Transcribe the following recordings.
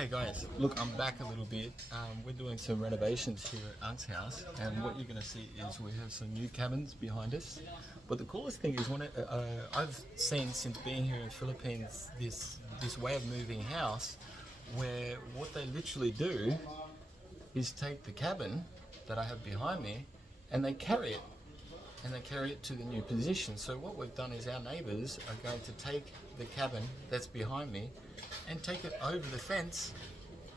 Hey guys, look, I'm back a little bit. We're doing some renovations here at Unks House, and what you're going to see is we have some new cabins behind us. But the coolest thing is I've seen since being here in the Philippines this way of moving house, where what they literally do is take the cabin that I have behind me and they carry it to the new position. So what we've done is our neighbours are going to take the cabin that's behind me and take it over the fence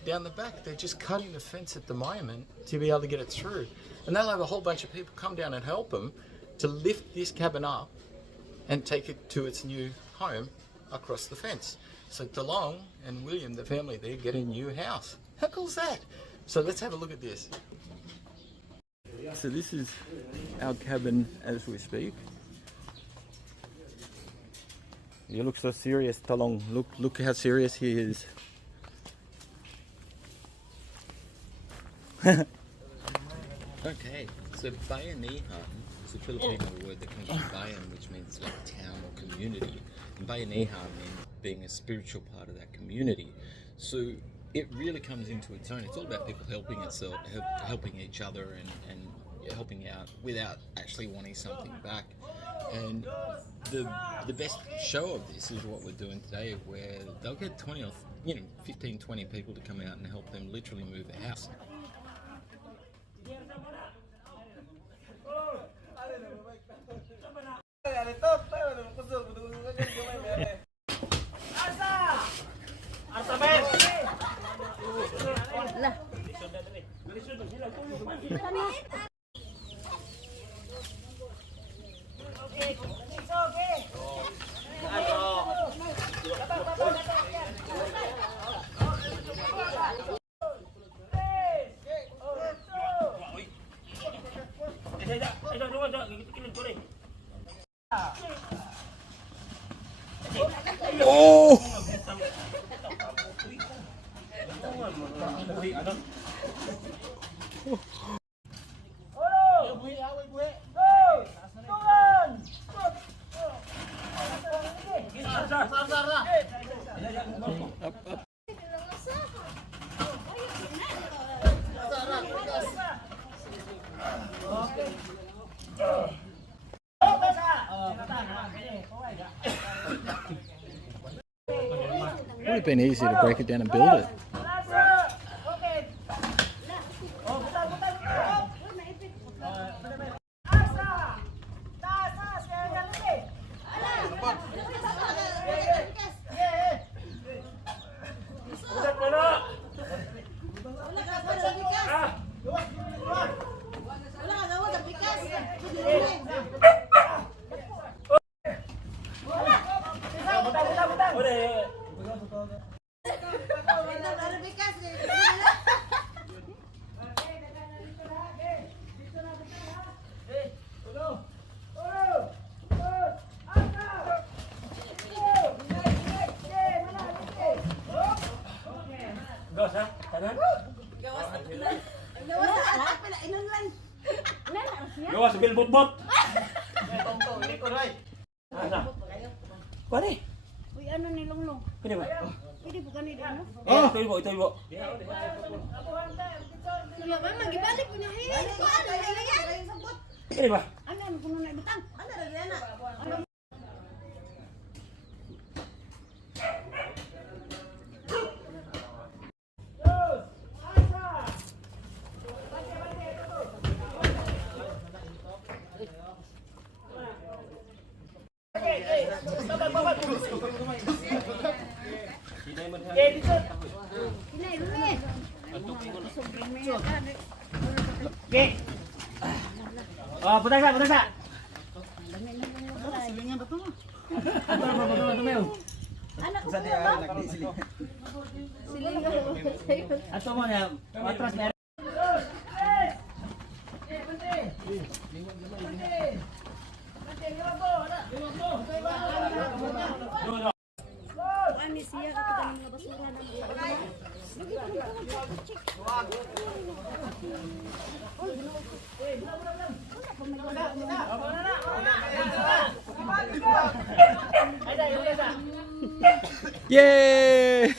down the back. They're just cutting the fence at the moment to be able to get it through. And they'll have a whole bunch of people come down and help them to lift this cabin up and take it to its new home across the fence. So DeLong and William, the family there, get a new house. How cool is that? So let's have a look at this. So this is our cabin as we speak. You look so serious, Talong. Look how serious he is. Okay, so Bayanihan is a Filipino word that comes from Bayan, which means like town or community. And Bayanihan means being a spiritual part of that community. So it really comes into its own. It's all about people helping each other and helping out without actually wanting something back. And the best show of this is what we're doing today, where they'll get 20 or 15, 20 people to come out and help them literally move the house. Oh! Would have been easier to break it down and build it. Gawa sa bilbot-bot. Pare. Uy, ano ni Longlong? Pwede ba? Pwede po kanina, ano? Ito ibo. Kuya ba, magibalik po niya. Ano, yan? Pwede ba? Ano, kung na ibutang? Ano, Ragana? Oh, putay sa. Silingan ba ito mo? Anak ko Sa dia nagdisiling. Silingan ba? Ato mo na matras na. Ani siya kapag mga basura na Yay!